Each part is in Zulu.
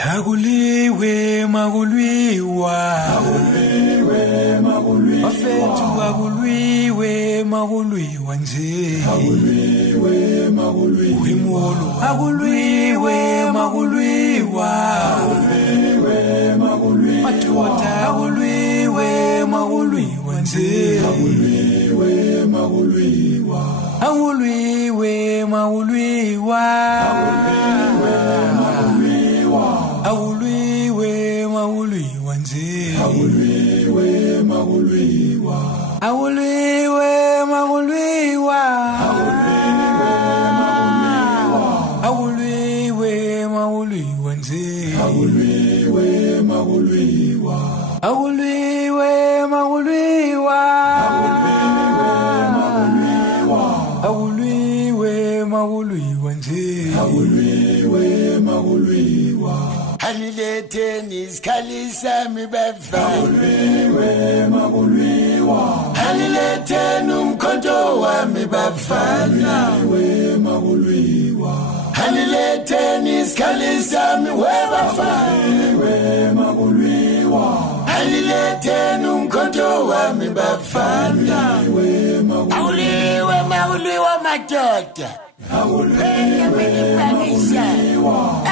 Aguliwe magulwiwa Afethu aguliwe magulwiwa nje Uhimolo aguliwe magulwiwa Matota aguliwe magulwiwa nje Aguliwe magulwiwa Awuliwe magulwiwa nje Awuliwe magulwiwa Awuliwe magulwiwa Awuliwe magulwiwa nje Awuliwe magulwiwa Awuliwe magulwiwa Awuliwe magulwiwa nje Awuliwe magulwiwa Haliletheni isikhalisa mibefa Awuliwe magulwiwa Haliletheni umkhonto wami bafana Awuliwe magulwiwa Haliletheni isikhalisa miwebafana Awuliwe magulwiwa Haliletheni umkhonto wami bafana Awuliwe magulwiwa madoda Awuliwe magulwiwa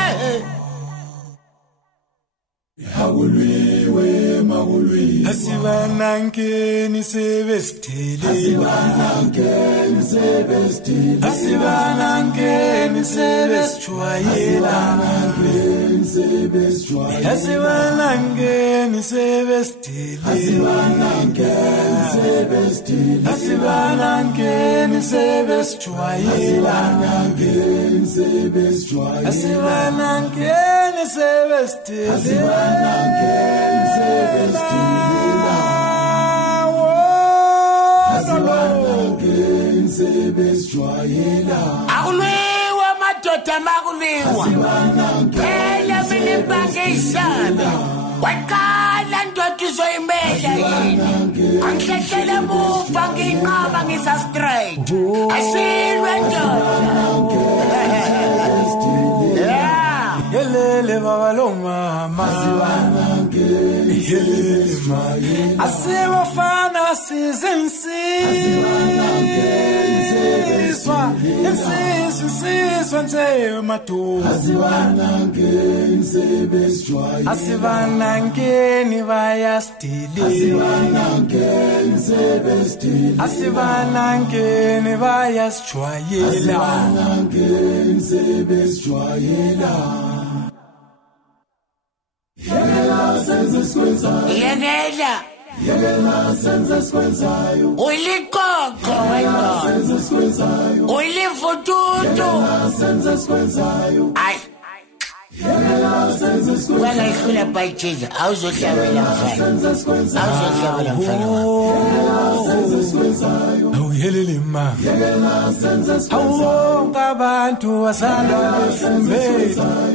Awuliwe magulwiwa Asibanangeni sebestile Asibanangeni sebestile Asibanangeni sebestwayela Asibanangeni sebestile Asibanangeni sebestile Asibanangeni sebestwayela Asibanangeni sebestwayela Asibanangeni sebestile Awuliwe madoda magulwiwa Phela mina ibangishana Waqala ndoda uzoyimela yini Angihlehlele muva nginqaba ngisa straight Asilwe ndoda Yelele baba lo mama Yelele maye Asibafana sizinsizwa Insizwa nje matu Asibanangeni bayastili Asibanangeni bayasjwayela Yekela senze sikwenzayo Uliqoqo wena senze sikwenzayo Ulivututu senze sikwenzayo Ay senze sikwenzayo Wena ifuna bayithiza awuzohlabela mfana Awuzohlabela mfana senze sikwenzayo Awuyelele ma senze sikwenzayo Abantu wasala befumbe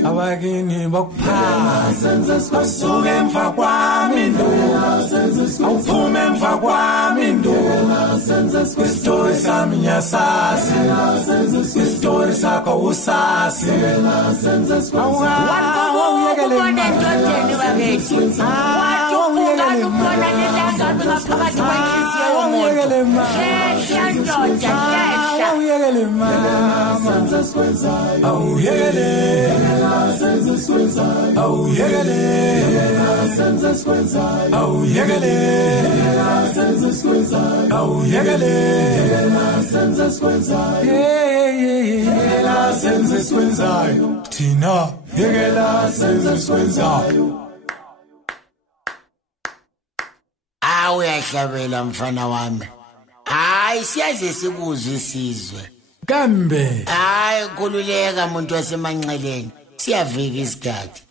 abakini bakuphatha Asuke emva kwami ndo awuphume emva kwami ndo Istori sami nyasazi Istori sakho usasi Wakubona endodeni bakithi Wakubona ukubona lelanga ngaphakathi kwenhliziyo yomuntu Hlehla ndoda hlehla Awuyekele mama senze sikwenzayo Awuyekele senze sikwenzayo Awuyekele senze sikwenzayo Awuyekele senze sikwenzayo Awuyekele senze sikwenzayo Yekela senze sikwenzayo Thina yekela senze sikwenzayo Awuyahlabela mfana wami Hayi siyaze sikuzwe isizwe Kambe Hayi khululeka umuntu wasemanxeleni siyavika isikhathi